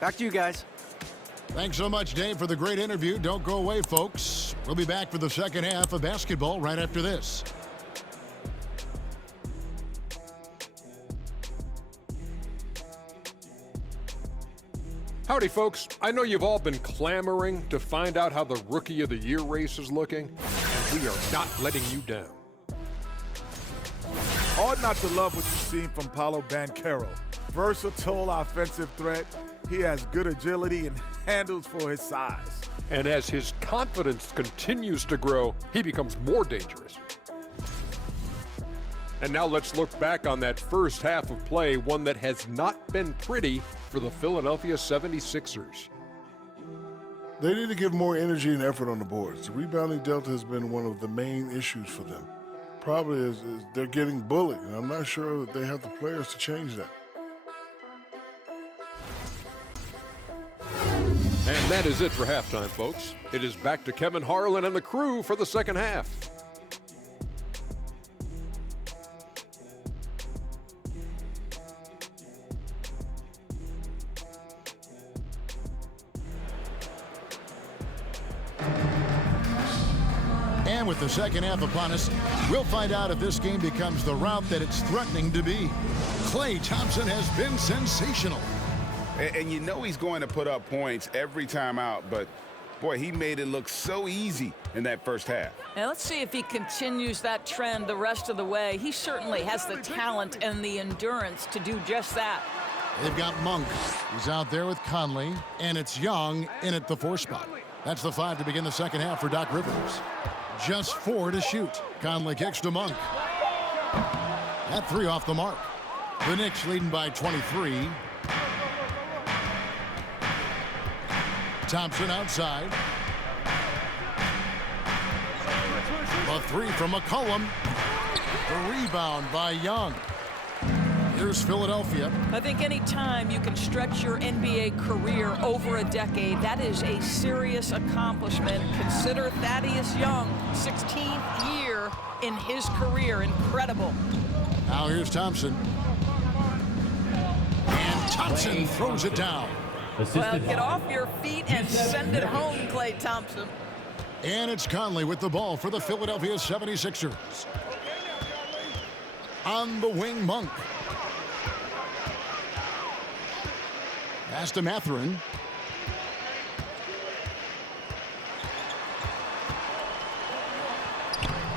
Back to you guys. Thanks so much, Dave, for the great interview. Don't go away, folks. We'll be back for the second half of basketball right after this. Howdy, folks. I know you've all been clamoring to find out how the Rookie of the Year race is looking, and we are not letting you down. Hard not to love what you've seen from Paolo Banchero. Versatile offensive threat. He has good agility and handles for his size. And as his confidence continues to grow, he becomes more dangerous. And now let's look back on that first half of play, one that has not been pretty for the Philadelphia 76ers. They need to give more energy and effort on the boards. The rebounding delta has been one of the main issues for them. Probably is they're getting bullied, and I'm not sure that they have the players to change that. And that is it for halftime, folks. It is back to Kevin Harlan and the crew for the second half. And with the second half upon us, we'll find out if this game becomes the route that it's threatening to be. Klay Thompson has been sensational. And you know he's going to put up points every time out, but boy, he made it look so easy in that first half. Now let's see if he continues that trend the rest of the way. He certainly has the talent and the endurance to do just that. They've got Monk. He's out there with Conley, and it's Young in at the 4 spot. That's the 5 to begin the second half for Doc Rivers. Just 4 to shoot. Conley kicks to Monk. That 3 off the mark. The Knicks leading by 23. Thompson outside. A 3 from McCollum. The rebound by Young. Here's Philadelphia. I think any time you can stretch your NBA career over a decade, that is a serious accomplishment. Consider Thaddeus Young, 16th year in his career. Incredible. Now here's Thompson. And Thompson throws it down. Well, get off your feet and send it home, Klay Thompson. And it's Conley with the ball for the Philadelphia 76ers. On the wing, Monk. Pass to Mathurin.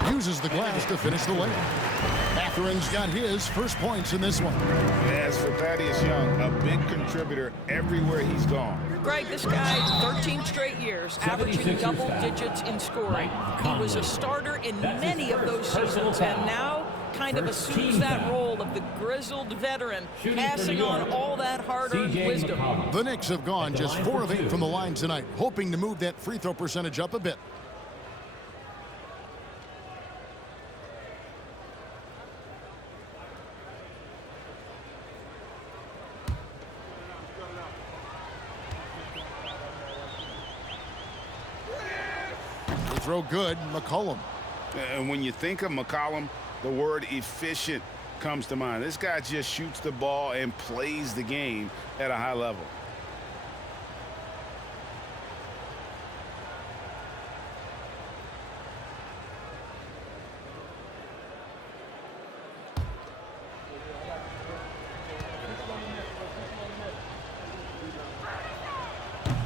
Uses the glass to finish the layup. Mathurin's got his first points in this one. As for Thaddeus Young, a big contributor everywhere he's gone. Greg, this guy, 13 straight years, averaging double digits in scoring. He was a starter in many of those seasons, and now kind of assumes that role of the grizzled veteran, passing on all that hard-earned wisdom. The Knicks have gone just 4 of 8 from the line tonight, hoping to move that free throw percentage up a bit. Throw good, McCollum. And when you think of McCollum, the word efficient comes to mind. This guy just shoots the ball and plays the game at a high level.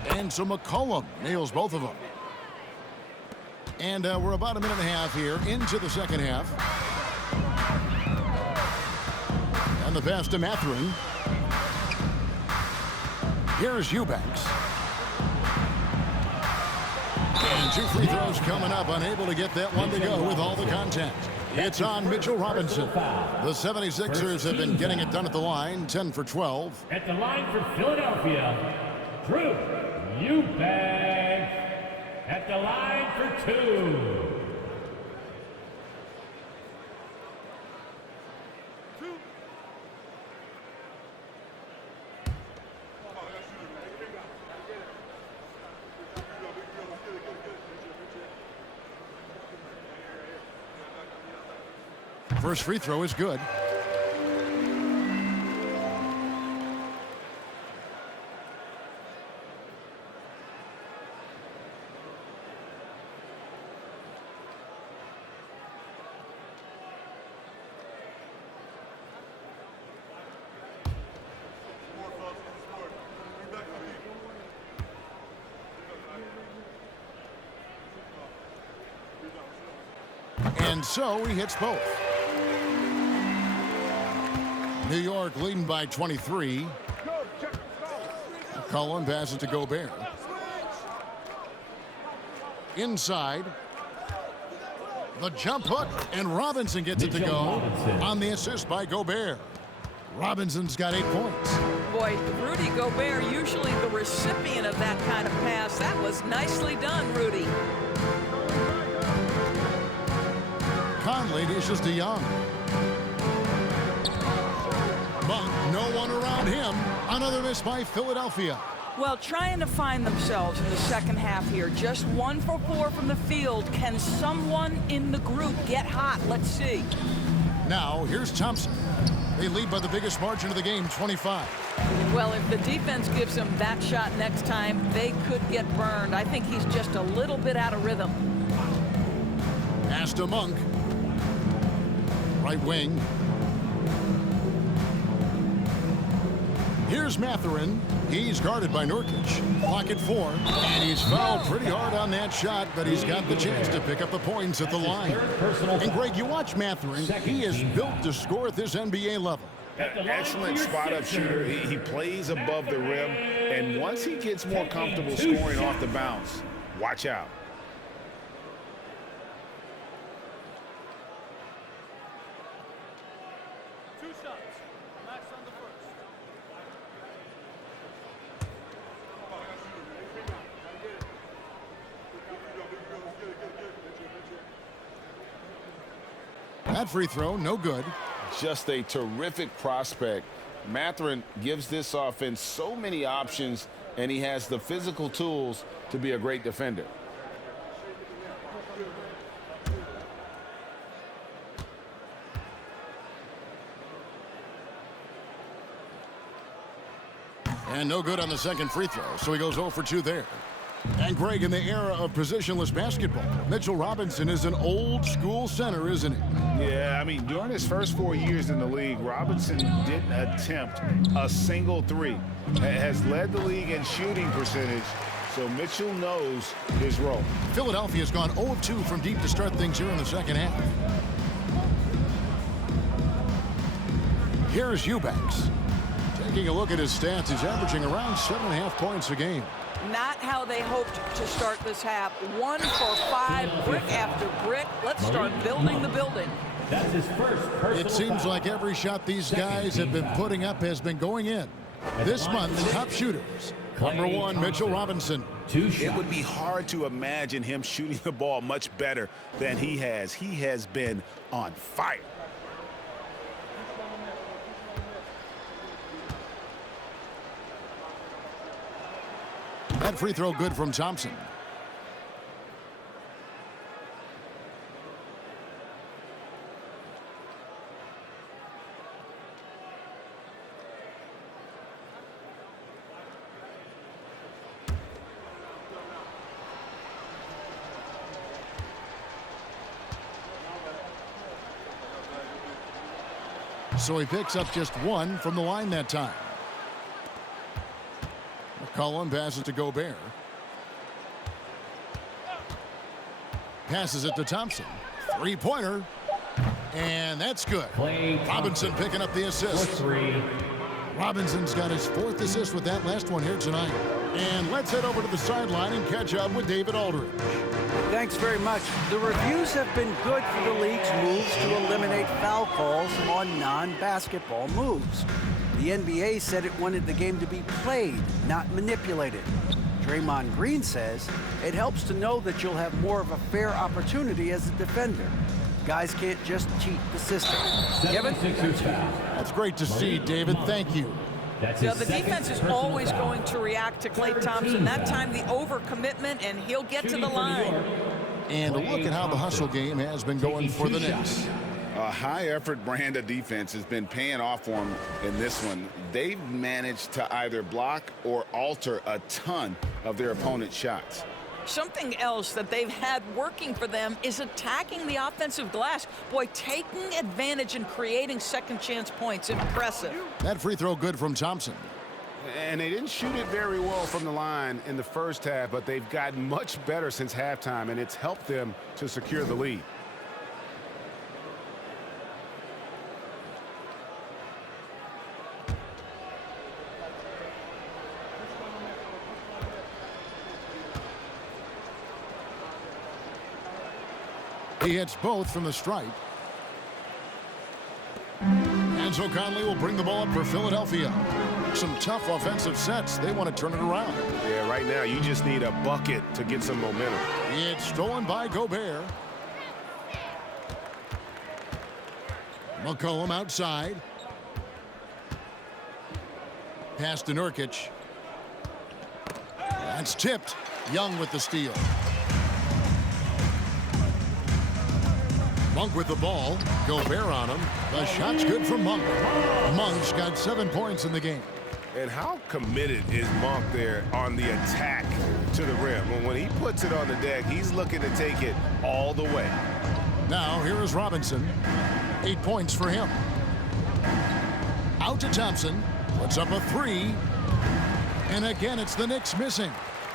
And so McCollum nails both of them. And we're about a minute and a half here into the second half. And the pass to Mathurin. Here's Eubanks. And 2 free throws coming up, unable to get that one to go with all the contact. It's on Mitchell Robinson. The 76ers have been getting it done at the line, 10 for 12. At the line for Philadelphia, Drew Eubanks. At the line for 2. First free throw is good. And so he hits both. New York leading by 23. McCollum passes to Gobert. Inside. The jump hook, and Robinson gets it to go on the assist by Gobert. Robinson's got 8 points. Boy, Rudy Gobert, usually the recipient of that kind of pass. That was nicely done, Rudy. Conley dishes to Young. Monk, no one around him. Another miss by Philadelphia. Well, trying to find themselves in the second half here. Just 1 for 4 from the field. Can someone in the group get hot? Let's see. Now, here's Thompson. They lead by the biggest margin of the game, 25. Well, if the defense gives him that shot next time, they could get burned. I think he's just a little bit out of rhythm. Pass to Monk. Right wing. Here's Mathurin. He's guarded by Nurkic. Clock at 4. And he's fouled pretty hard on that shot, but he's got the chance to pick up the points at the line. And Greg, you watch Mathurin. He is built to score at this NBA level. Excellent spot-up shooter. He plays above the rim, and once he gets more comfortable scoring off the bounce, watch out. That free throw, no good. Just a terrific prospect. Mathurin gives this offense so many options, and he has the physical tools to be a great defender. And no good on the second free throw, so he goes 0 for 2 there. And Greg, in the era of positionless basketball, Mitchell Robinson is an old school center, isn't he? Yeah, I mean, during his first 4 years in the league, Robinson didn't attempt a single three. Has led the league in shooting percentage, so Mitchell knows his role. Philadelphia's gone 0 of 2 from deep to start things here in the second half. Here's Eubanks. Taking a look at his stats, he's averaging around 7.5 points a game. Not how they hoped to start this half. 1 for 5, brick after brick. Let's start building the building. That's his first personal It seems foul. like every shot these guys have been putting up has been going in. This month, the top shooters. Number 1, Mitchell Robinson. 2 shots. It would be hard to imagine him shooting the ball much better than he has. He has been on fire. That free throw good from Thompson. So he picks up just 1 from the line that time. McCollum passes to Gobert. Passes it to Thompson. Three-pointer. And that's good. Robinson picking up the assist. 3. Robinson's got his 4th assist with that last one here tonight. And let's head over to the sideline and catch up with David Aldridge. Thanks very much. The reviews have been good for the league's moves to eliminate foul calls on non-basketball moves. The NBA said it wanted the game to be played, not manipulated. Draymond Green says it helps to know that you'll have more of a fair opportunity as a defender. Guys can't just cheat the system. Kevin? That's great to see, David. Thank you. Yeah, the defense is always going to react to Klay Thompson. That time the overcommitment, and he'll get to the line. And look at how the hustle game has been going for the Knicks. A high-effort brand of defense has been paying off for them in this one. They've managed to either block or alter a ton of their opponent's shots. Something else that they've had working for them is attacking the offensive glass. Boy, taking advantage and creating second chance points. Impressive. That free throw good from Thompson. And they didn't shoot it very well from the line in the first half, but they've gotten much better since halftime, and it's helped them to secure the lead. He hits both from the stripe. And so Conley will bring the ball up for Philadelphia. Some tough offensive sets. They want to turn it around. Yeah, right now you just need a bucket to get some momentum. It's stolen by Gobert. McCollum outside. Pass to Nurkic. That's tipped. Young with the steal. Monk with the ball. Gobert on him. The shot's good from Monk. Monk's got 7 points in the game. And how committed is Monk there on the attack to the rim? When he puts it on the deck, he's looking to take it all the way. Now here is Robinson. 8 points for him. Out to Thompson. Puts up a 3. And again, it's the Knicks missing.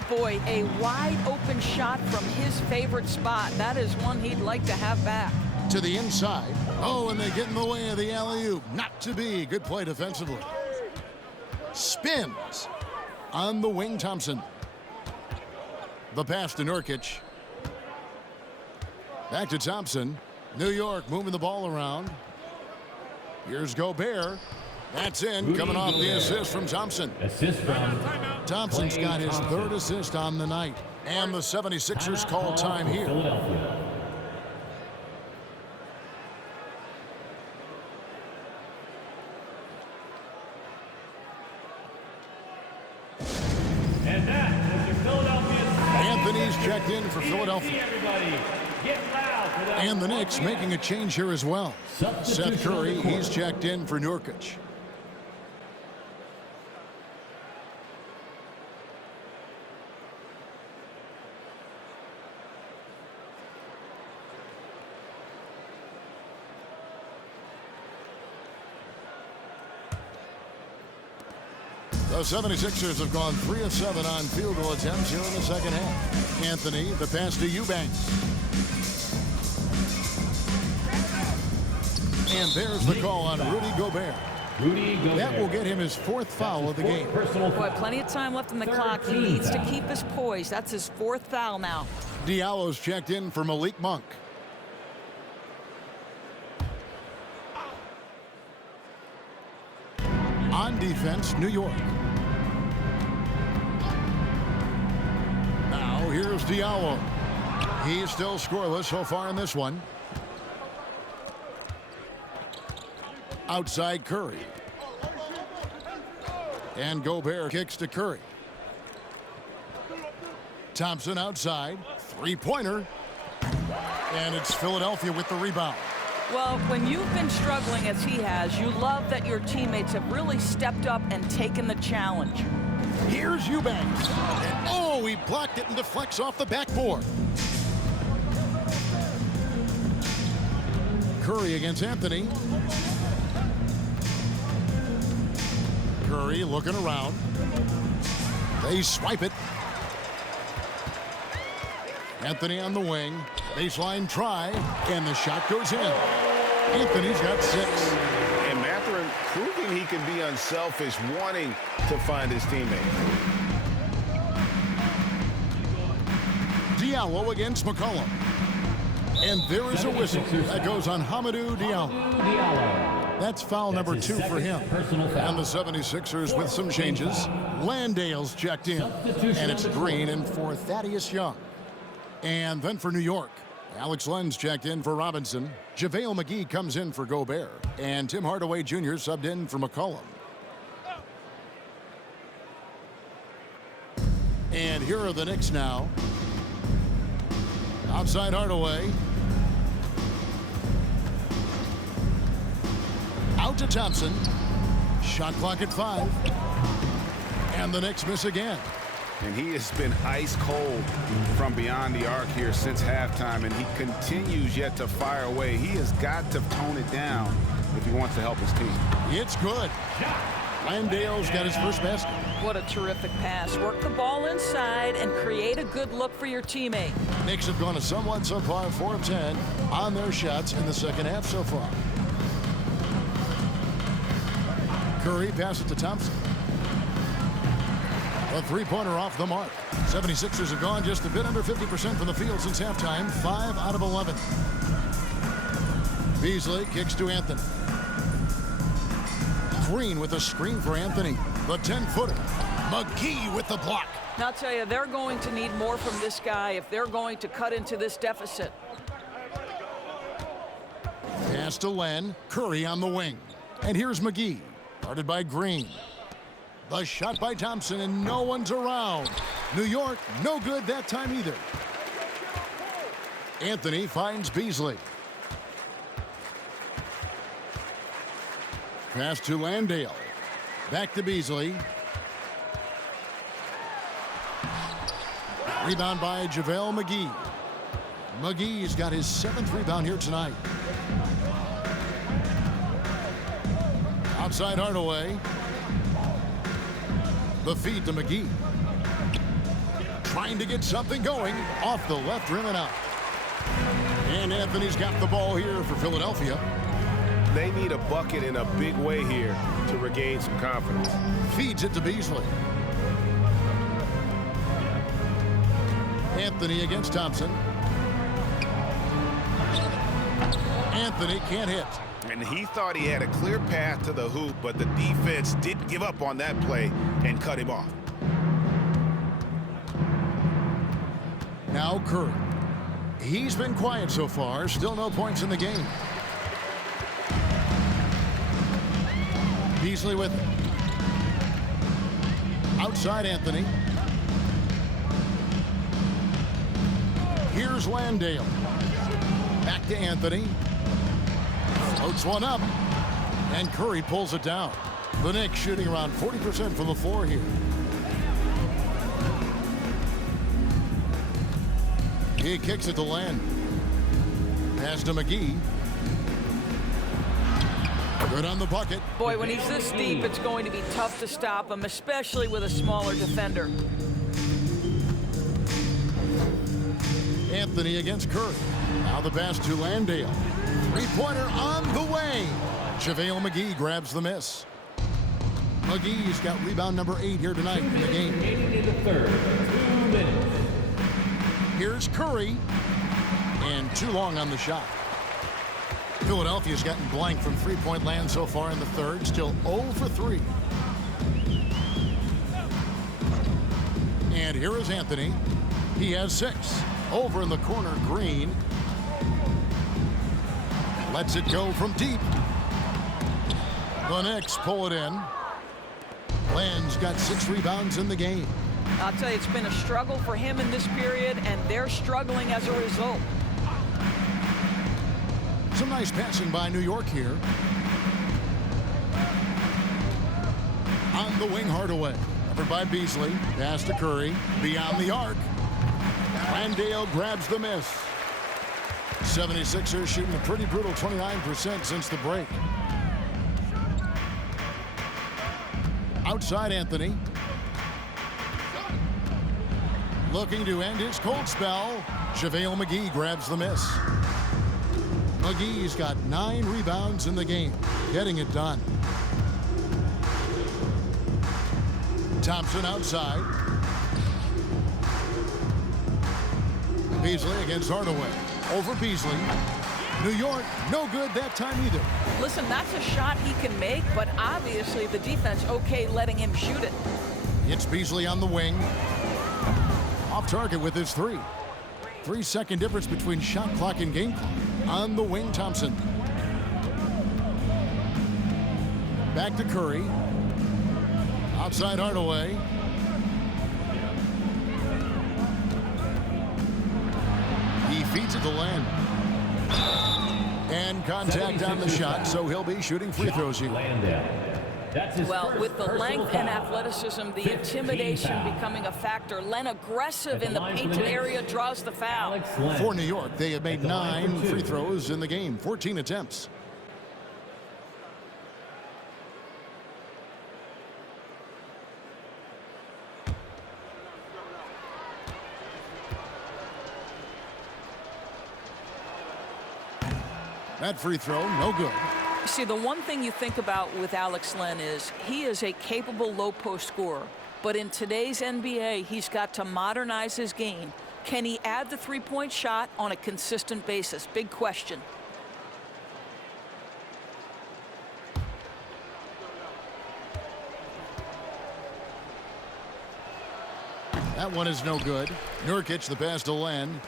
Boy, a wide open shot from his favorite spot. That is one he'd like to have back. To the inside. Oh, and they get in the way of the alley-oop. Not to be. Good play defensively. Spins on the wing, Thompson. The pass to Nurkic. Back to Thompson. New York moving the ball around. Here's Gobert. That's in, coming off the assist from Thompson. Assist from Thompson's got his 3rd assist on the night. And the 76ers call time here. Philadelphia. And that is the Philadelphia. Anthony's checked in for Philadelphia. Everybody, get loud for that. And the Knicks making a change here as well. Substitution Seth Curry, on the court. he's checked in for Nurkic. The 76ers have gone 3 of 7 on field goal attempts here in the second half. Anthony, the pass to Eubanks. And there's the call on Rudy Gobert. Rudy Gobert. That will get him his 4th foul of the game. Personal Boy, foul. plenty of time left in the clock. He needs to keep his poise. That's his 4th foul now. Diallo's checked in for Malik Monk. On defense, New York. Now here's Diallo. He's still scoreless so far in this one. Outside Curry. And Gobert kicks to Curry. Thompson outside. 3-pointer. And it's Philadelphia with the rebound. Well, when you've been struggling as he has, you love that your teammates have really stepped up and taken the challenge. Here's Eubanks. And oh, he blocked it and deflects off the backboard. Curry against Anthony. Curry looking around. They swipe it. Anthony on the wing. Baseline try. And the shot goes in. Anthony's got 6. And Mathurin proving he can be unselfish, wanting to find his teammate. Diallo against McCollum. And there is a whistle that goes on Hamidou Diallo. That's foul number 2 for him. And the 76ers with some changes. Landale's checked in. And it's Green in for Thaddeus Young. And then for New York, Alex Len's checked in for Robinson. JaVale McGee comes in for Gobert. And Tim Hardaway Jr. subbed in for McCollum. And here are the Knicks now. Outside Hardaway. Out to Thompson. Shot clock at 5. And the Knicks miss again. And he has been ice cold from beyond the arc here since halftime, and he continues yet to fire away. He has got to tone it down if he wants to help his team. It's good. Landale's got his first basket. What a terrific pass. Work the ball inside and create a good look for your teammate. Knicks have gone a somewhat subpar 4 of 10 on their shots in the second half so far. Curry passes to Thompson. A three-pointer off the mark. 76ers have gone just a bit under 50% from the field since halftime. 5 out of 11. Beasley kicks to Anthony. Green with a screen for Anthony. The 10-footer. McGee with the block. Now, I'll tell you, they're going to need more from this guy if they're going to cut into this deficit. Pass to Len. Curry on the wing. And here's McGee. Guarded by Green. The shot by Thompson, and no one's around. New York, no good that time either. Anthony finds Beasley. Pass to Landale. Back to Beasley. Rebound by JaVale McGee. McGee's got his 7th rebound here tonight. Outside Hardaway. The feed to McGee. Trying to get something going. Off the left rim and out. And Anthony's got the ball here for Philadelphia. They need a bucket in a big way here to regain some confidence. Feeds it to Beasley. Anthony against Thompson. Anthony can't hit. And he thought he had a clear path to the hoop, but the defense didn't give up on that play and cut him off. Now Curry. He's been quiet so far. Still no points in the game. Beasley with it. Outside Anthony. Here's Landale. Back to Anthony. Floats one up. And Curry pulls it down. The Knicks shooting around 40% from the floor here. He kicks it to Land. Pass to McGee. Good on the bucket. Boy, when he's this deep, it's going to be tough to stop him, especially with a smaller defender. Anthony against Curry. Now the pass to Landale. Three-pointer on the way. JaVale McGee grabs the miss. McGee's got rebound number 8 here tonight in the game. In the third, 2 minutes. Here's Curry. And too long on the shot. Philadelphia's gotten blank from three-point land so far in the third. Still 0 for 3. And here is Anthony. He has 6. Over in the corner, Green. Lets it go from deep. The Knicks pull it in. Land's got 6 rebounds in the game. I'll tell you, it's been a struggle for him in this period, and they're struggling as a result. Some nice passing by New York here. On the wing, Hardaway. Covered by Beasley. Pass to Curry. Beyond the arc. Landale grabs the miss. 76ers shooting a pretty brutal 29% since the break. Outside Anthony. Looking to end his cold spell. JaVale McGee grabs the miss. McGee's got 9 rebounds in the game. Getting it done. Thompson outside. Beasley against Hardaway. Over Beasley. New York, no good that time either. Listen, that's a shot he can make, but obviously the defense okay letting him shoot it. It's Beasley on the wing. Off target with his 3. 3-second difference between shot clock and game clock. On the wing, Thompson. Back to Curry. Outside Hardaway. He feeds it to Land. And contact on the shot, so he'll be shooting free throws here. Well, with the length and athleticism, the intimidation becoming a factor. Len aggressive in the painted area draws the foul. For New York, they have made 9 free throws in the game, 14 attempts. That free throw, no good. See, the one thing you think about with Alex Len is he is a capable low post scorer. But in today's NBA, he's got to modernize his game. Can he add the three-point shot on a consistent basis? Big question. That one is no good. Nurkic the pass to Len.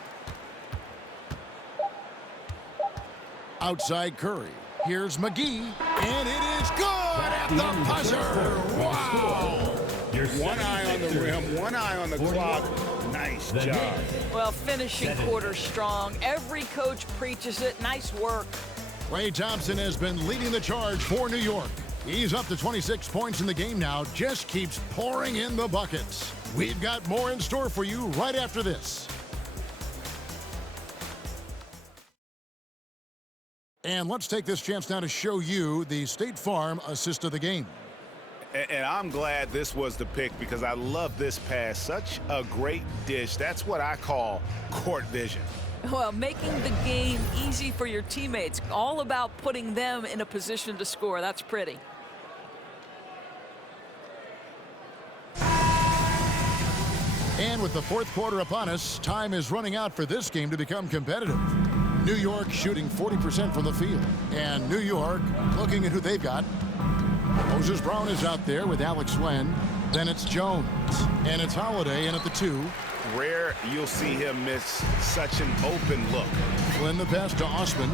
Outside Curry. Here's McGee. And it is good at the buzzer. Wow. One eye on the rim, one eye on the clock. Nice job. Well, finishing quarter strong. Every coach preaches it. Nice work. Klay Thompson has been leading the charge for New York. He's up to 26 points in the game now. Just keeps pouring in the buckets. We've got more in store for you right after this. And let's take this chance now to show you the State Farm assist of the game. And I'm glad this was the pick because I love this pass. Such a great dish. That's what I call court vision. Well, making the game easy for your teammates. All about putting them in a position to score. That's pretty. And with the fourth quarter upon us, time is running out for this game to become competitive. New York shooting 40% from the field. And New York looking at who they've got. Moses Brown is out there with Alex Len. Then it's Jones. And it's Holiday in at the 2. Rare you'll see him miss such an open look. Flynn the pass to Osman.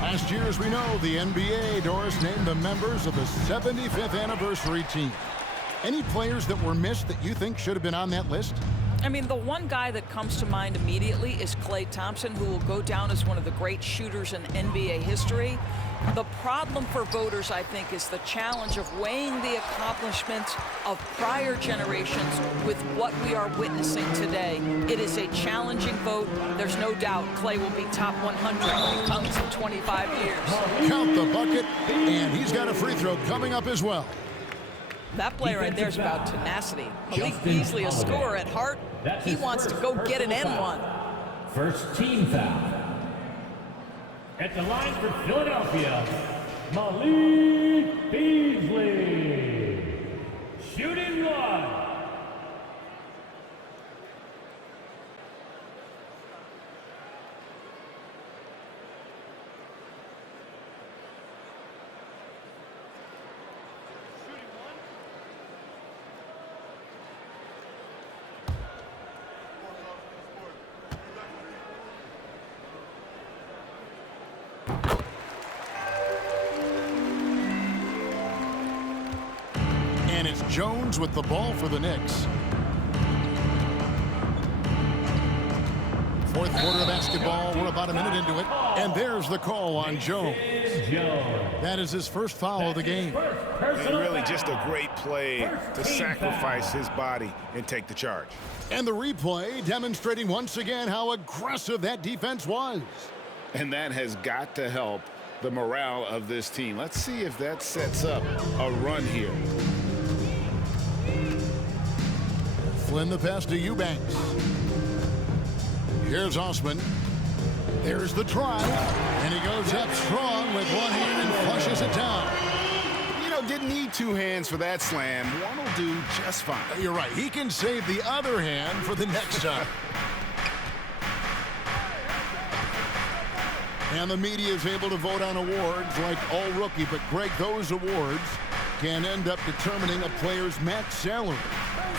Last year, as we know, the NBA, Doris, named the members of the 75th anniversary team. Any players that were missed that you think should have been on that list? I mean, the one guy that comes to mind immediately is Klay Thompson, who will go down as one of the great shooters in NBA history. The problem for voters, I think, is the challenge of weighing the accomplishments of prior generations with what we are witnessing today. It is a challenging vote. There's no doubt Klay will be top 100 when it comes in 25 years. Count the bucket, and he's got a free throw coming up as well. That play right there is about tenacity. Malik Beasley, a scorer at heart. He wants to go get an N1. First team foul. At the line for Philadelphia, Malik Beasley. Shooting one. And it's Jones with the ball for the Knicks. Fourth quarter of basketball. We're about a minute into it. And there's the call on Jones. That is his first foul of the game. And really just a great play to sacrifice his body and take the charge. And the replay demonstrating once again how aggressive that defense was. And that has got to help the morale of this team. Let's see if that sets up a run here. Flynn the pass to Eubanks. Here's Osman. There's the try. And he goes up strong with one hand and flushes it down. You know, didn't need two hands for that slam. One will do just fine. You're right. He can save the other hand for the next time. And the media is able to vote on awards like all rookie. But, Greg, those awards can end up determining a player's max salary.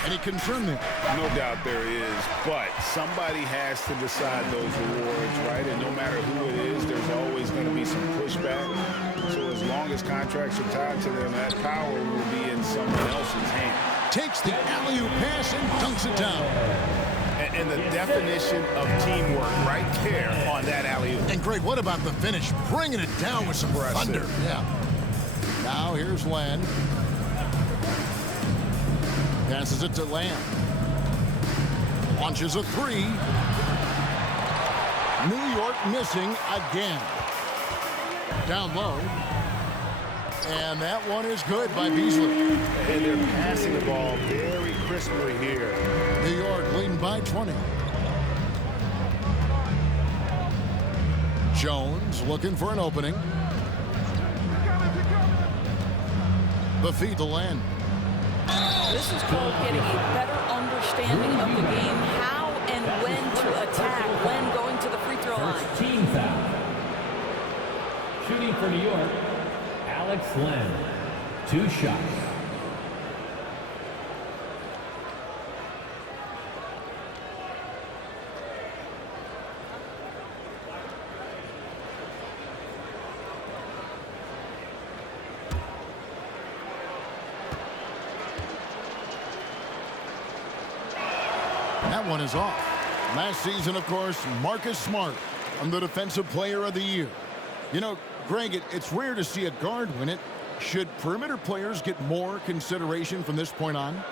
Any concern there? No doubt there is, but somebody has to decide those awards, right? And no matter who it is, there's always going to be some pushback. So as long as contracts are tied to them, that power will be in someone else's hand. Takes the alley-oop pass and dunks it down. And the definition of teamwork right there on that alley-oop. And, Greg, what about the finish? Bringing it down with some thunder. Yeah. Now here's Len. Passes it to Lamb. Launches a three. New York missing again. Down low. And that one is good by Beasley. And they're passing the ball very crisply here. New York leading by 20. Jones looking for an opening. The feed to Land. This is called getting a better understanding of the game, how and when to attack, when going to the free throw line. First team foul. Shooting for New York, Alex Len. 2 shots. That one is off. Last season, of course, Marcus Smart won the Defensive Player of the Year. You know, Greg, it's rare to see a guard win it. Should perimeter players get more consideration from this point on?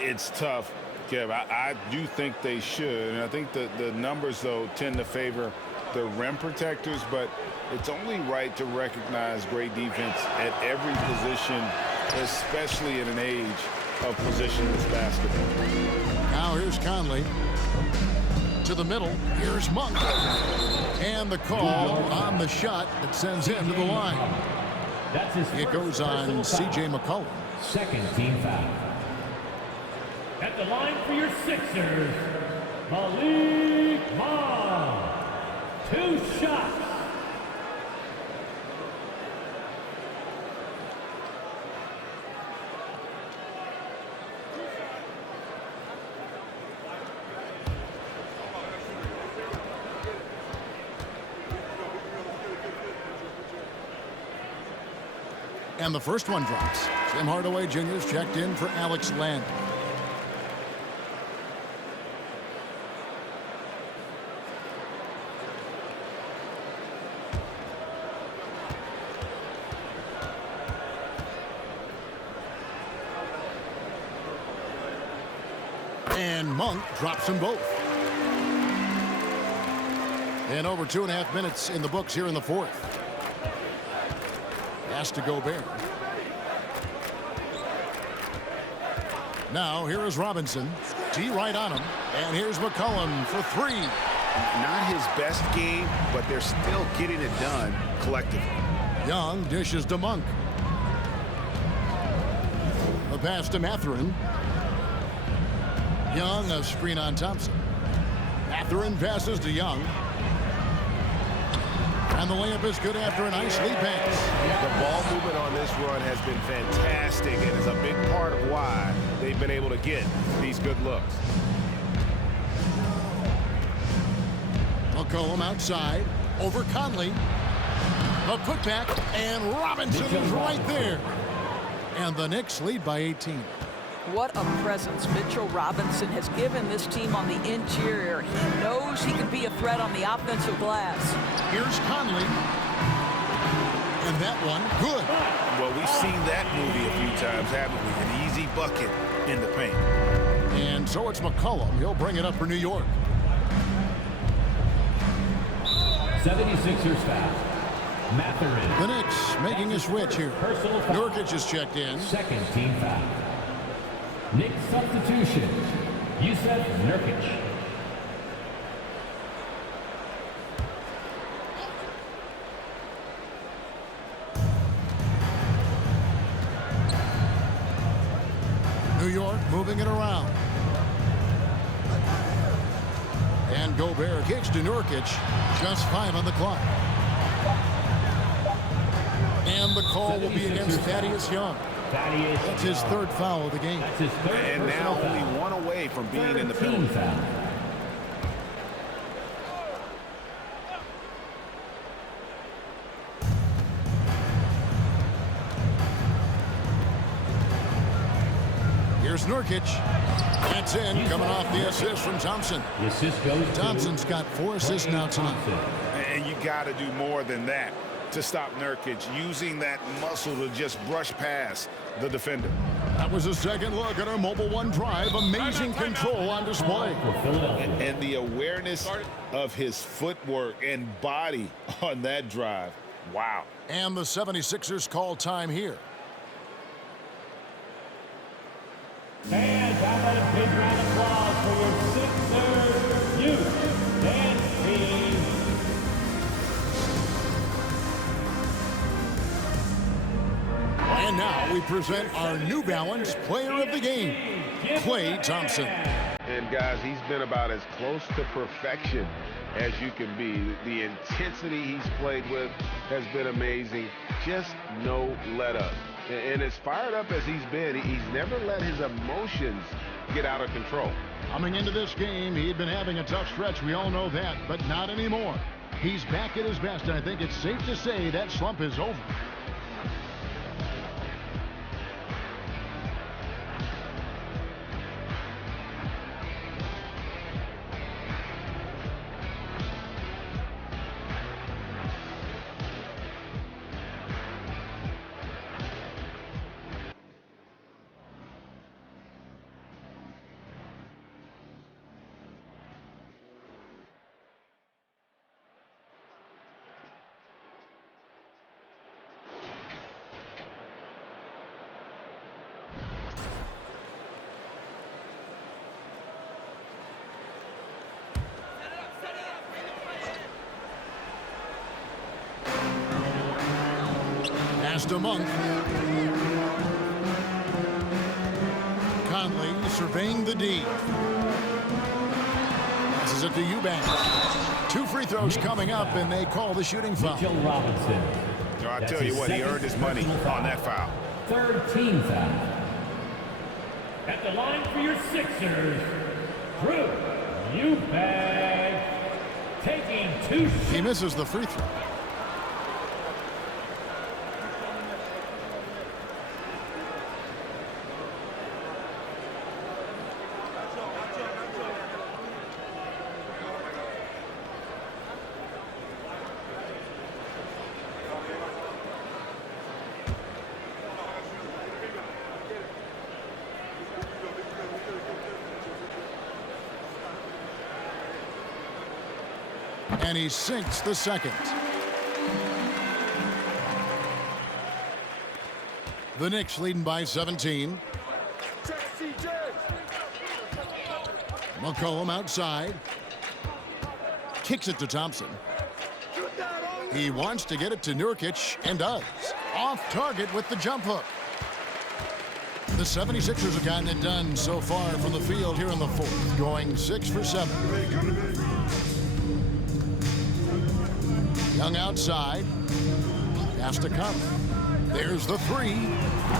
It's tough, Kev. I do think they should. And I think the numbers, though, tend to favor the rim protectors. But it's only right to recognize great defense at every position, especially in an age of positionless basketball. Now here's Conley. To the middle. Here's Monk. And the call on the shot that sends him to the line. That's his It goes on C.J. McCollum. Second team foul. At the line for your Sixers, Malik Monk. 2 shots. And the first one drops. Tim Hardaway Jr.'s checked in for Alex Len. And Monk drops them both. And over 2.5 minutes in the books here in the fourth. Pass to Gobert. Now here is Robinson. T right on him. And here's McCollum for 3. Not his best game, but they're still getting it done collectively. Young dishes to Monk. The pass to Mathurin. Young, a screen on Thompson. Mathurin passes to Young. And the layup is good after a nice lead pass. The ball movement on this run has been fantastic and is a big part of why they've been able to get these good looks. McCollum outside over Conley. A putback, and Robinson is right there. And the Knicks lead by 18. What a presence Mitchell Robinson has given this team on the interior. He knows he can be a threat on the offensive glass. Here's Conley. And that one, good. Well, we've seen that movie a few times, haven't we? An easy bucket in the paint. And so it's McCollum. He'll bring it up for New York. 76ers foul. Mathurin. The Knicks making a switch here. Personal foul. Nurkic is checked in. Second team foul. Knicks substitution. Yusuf Nurkic. New York moving it around. And Gobert kicks to Nurkic. Just 5 on the clock. And the call will be against Thaddeus Young. That's his 3rd foul of the game. That's his 3rd And now foul. only one away from being in the penalty. Team foul. Here's Nurkic. That's in, coming off the assist from Thompson. The assist goes to Thompson's got 4 assists now tonight. And you got to do more than that to stop Nurkic, using that muscle to just brush past the defender. That was a second look at our Mobile One drive. Amazing control on display. For Philadelphia. And the awareness of his footwork and body on that drive. Wow. And the 76ers call time here. Fans, how about a big round of applause for your Sixers youth dance team. And now we present our New Balance Player of the Game, Klay Thompson. And guys, he's been about as close to perfection as you can be. The intensity he's played with has been amazing. Just no let up. And as fired up as he's been, he's never let his emotions get out of control. Coming into this game, he'd been having a tough stretch. We all know that, but not anymore. He's back at his best, and I think it's safe to say that slump is over. To Monk. Conley surveying the D. Passes it to Eubanks. 2 free throws coming up, and they call the shooting foul. Robinson. I tell you what, he earned his money on that foul. Third team foul. At the line for your Sixers, Drew Eubanks taking 2 shots. He misses the free throw. And he sinks the second. The Knicks leading by 17. McCollum outside. Kicks it to Thompson. He wants to get it to Nurkic and does. Off target with the jump hook. The 76ers have gotten it done so far from the field here in the fourth, going 6 for 7. Young outside. Pass to Conley. There's the 3.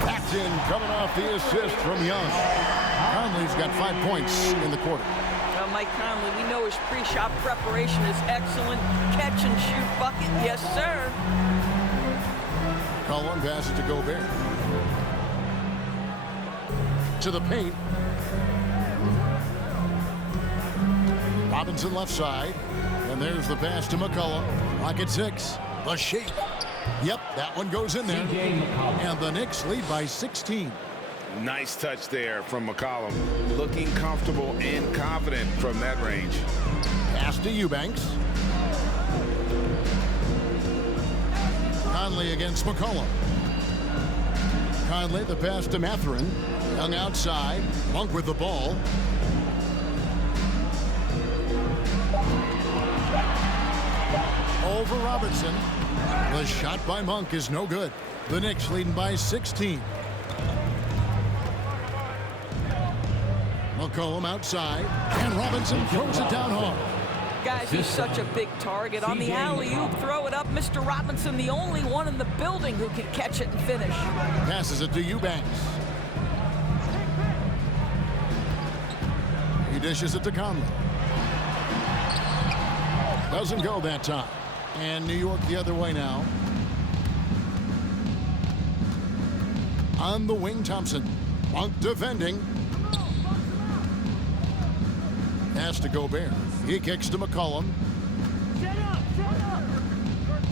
Packed in, coming off the assist from Young. Conley's got 5 points in the quarter. Mike Conley, we know his pre-shot preparation is excellent. Catch and shoot bucket, yes, sir. Cullen passes to Gobert. To the paint. Robinson left side. And there's the pass to McCollum. Rocket 6. The shake. Yep, that one goes in there. And the Knicks lead by 16. Nice touch there from McCollum. Looking comfortable and confident from that range. Pass to Eubanks. Conley against McCollum. Conley, the pass to Mathurin. Young outside. Monk with the ball. Over Robinson. The shot by Monk is no good. The Knicks leading by 16. McCollum outside. And Robinson throws it down hard. Guys, he's such a big target. On the alley-oop, throw it up. Mr. Robinson, the only one in the building who can catch it and finish. Passes it to Eubanks. He dishes it to Conley. Doesn't go that time. And New York the other way now. On the wing, Thompson. Monk defending. Pass to Gobert. He kicks to McCollum.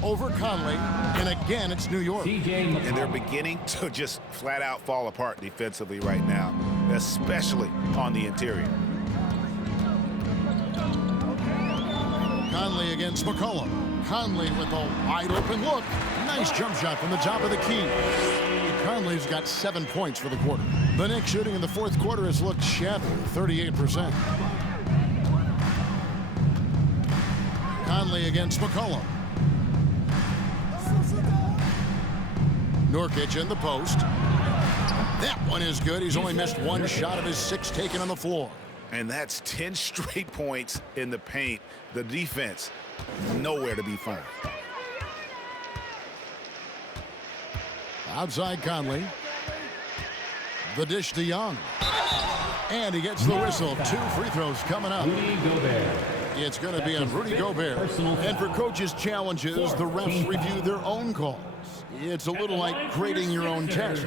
Over Conley. And again, it's New York. And they're beginning to just flat out fall apart defensively right now, especially on the interior. Conley against McCollum. Conley with a wide open look. Nice jump shot from the top of the key. Conley's got 7 points for the quarter. The Knicks shooting in the fourth quarter has looked shabby, 38%. Conley against McCollum. Nurkic in the post. That one is good. He's only missed one shot of his 6 taken on the floor. And that's 10 straight points in the paint. The defense, nowhere to be found. Outside Conley. The dish to Young. And he gets the whistle. 2 free throws coming up. Rudy Gobert. It's going to be on Rudy Gobert. And for coaches' challenges, the refs review their own calls. It's a little like grading your own test.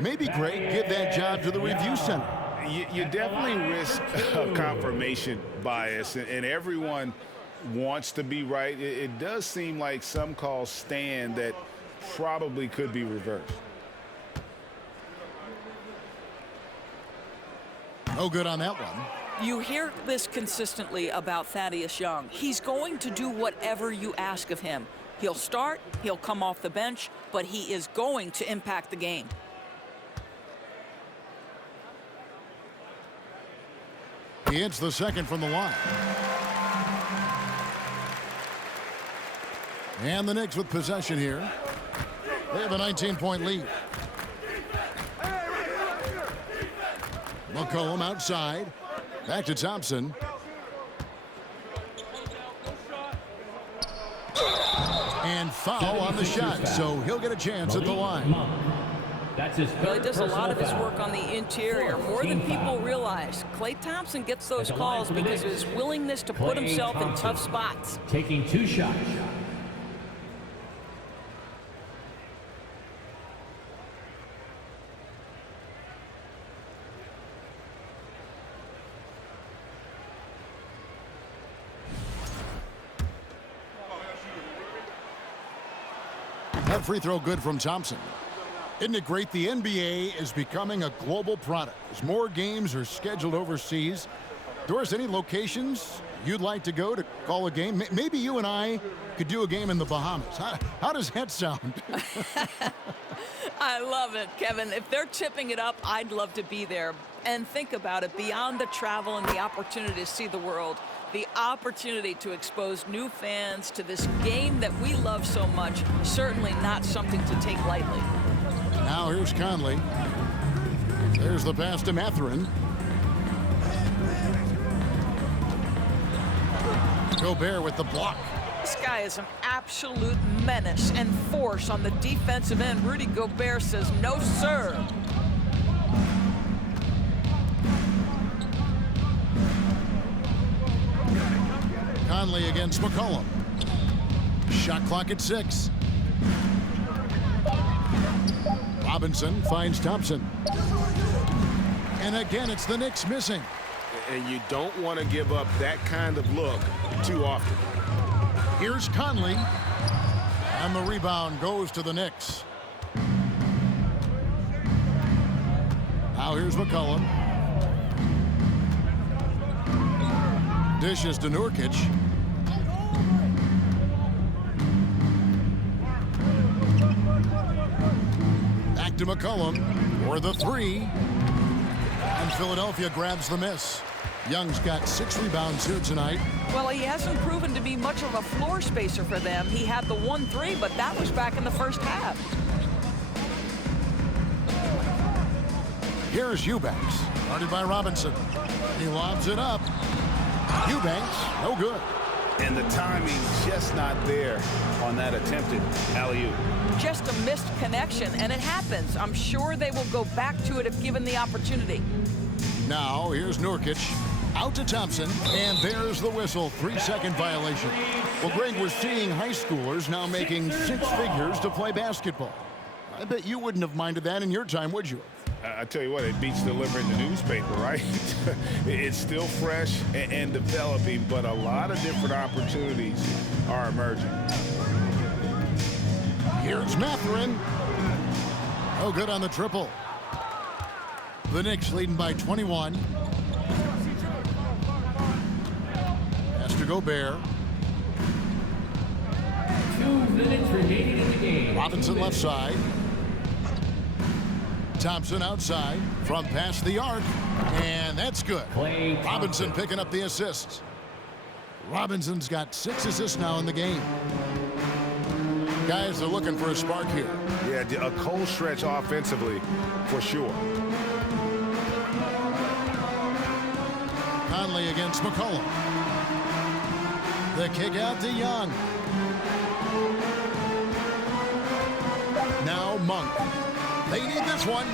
Maybe, Greg, give that job to the review center. You definitely risk a confirmation bias, and everyone wants to be right. It does seem like some calls stand that probably could be reversed. No good on that one. You hear this consistently about Thaddeus Young. He's going to do whatever you ask of him. He'll start, he'll come off the bench, but he is going to impact the game. He hits the second from the line. And the Knicks with possession here. They have a 19-point lead. McCollum outside. Back to Thompson. And foul on the shot, so he'll get a chance at the line. That's his Well, he does a lot of his work on the interior, more than people realize. Klay Thompson gets those calls because of his willingness to put himself in tough spots. Taking 2 shots. That free throw good from Thompson. Isn't it great? The NBA is becoming a global product. As more games are scheduled overseas, Doris, any locations you'd like to go to call a game? Maybe you and I could do a game in the Bahamas. How does that sound? I love it, Kevin. If they're tipping it up, I'd love to be there. And think about it, beyond the travel and the opportunity to see the world, the opportunity to expose new fans to this game that we love so much, certainly not something to take lightly. Now here's Conley. There's the pass to Mathurin. Gobert with the block. This guy is an absolute menace and force on the defensive end. Rudy Gobert says, no, sir. Conley against McCollum. Shot clock at 6. Robinson finds Thompson. And again, it's the Knicks missing. And you don't want to give up that kind of look too often. Here's Conley. And the rebound goes to the Knicks. Now here's McCollum. Dishes to Nurkic. Back to McCollum for the 3. And Philadelphia grabs the miss. Young's got 6 rebounds here tonight. Well, he hasn't proven to be much of a floor spacer for them. He had the 1-3, but that was back in the first half. Here's Eubanks, guarded by Robinson. He lobs it up. Eubanks, no good. And the timing just not there on that attempted alley-oop. Just a missed connection, and it happens. I'm sure they will go back to it if given the opportunity. Now, here's Nurkic. Out to Thompson, and there's the whistle. 3-second violation. Well, Greg, we're seeing high schoolers now making 6 figures to play basketball. I bet you wouldn't have minded that in your time, would you? I tell you what, it beats delivering the newspaper, right? It's still fresh and developing, but a lot of different opportunities are emerging. Here's Mathurin. Oh, good on the triple. The Knicks leading by 21. Pass to Gobert. 2 minutes remaining in the game. Robinson left side. Thompson outside from past the arc, and that's good. Robinson picking up the assists. Robinson's got 6 assists now in the game. Guys are looking for a spark here. Yeah, a cold stretch offensively for sure. Conley against McCollum. The kick out to Young. Now Monk. They need this one.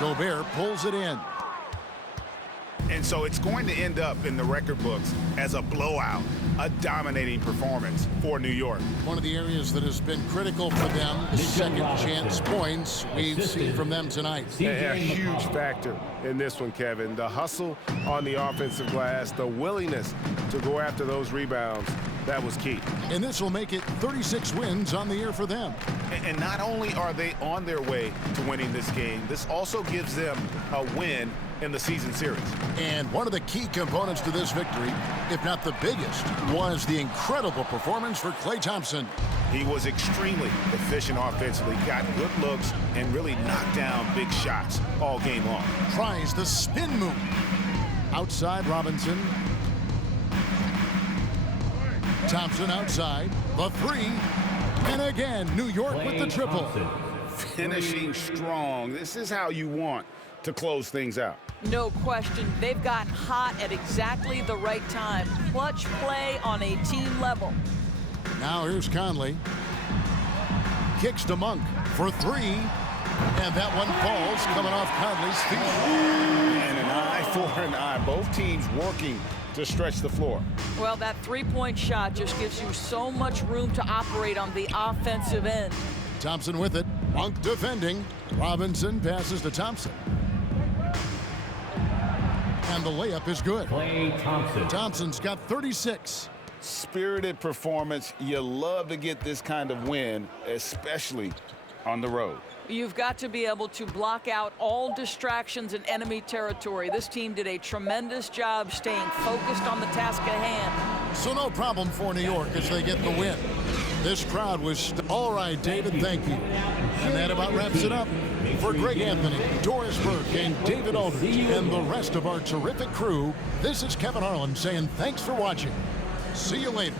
Gobert pulls it in. And so it's going to end up in the record books as a blowout, a dominating performance for New York. One of the areas that has been critical for them, second chance points we've seen from them tonight. A huge factor in this one, Kevin. The hustle on the offensive glass, the willingness to go after those rebounds, that was key. And this will make it 36 wins on the year for them. And not only are they on their way to winning this game, this also gives them a win in the season series. And one of the key components to this victory, if not the biggest, was the incredible performance for Klay Thompson. He was extremely efficient offensively, got good looks, and really knocked down big shots all game long. Tries the spin move. Outside Robinson. Thompson outside. The three. And again, New York with the triple. Finishing strong. This is how you want to close things out. No question. They've gotten hot at exactly the right time. Clutch play on a team level. Now here's Conley. Kicks to Monk for three. And that one falls coming off Conley's feet. And an eye for an eye. Both teams working to stretch the floor. Well, that three-point shot just gives you so much room to operate on the offensive end. Thompson with it. Monk defending. Robinson passes to Thompson. And the layup is good. Klay Thompson. Thompson's got 36. Spirited performance. You love to get this kind of win, especially on the road. You've got to be able to block out all distractions in enemy territory. This team did a tremendous job staying focused on the task at hand. So no problem for New York as they get the win. This crowd was all right, David, thank you. And that about wraps it up. For Greg Anthony, Doris Burke, and David Aldridge, and the rest of our terrific crew, this is Kevin Harlan saying thanks for watching. See you later.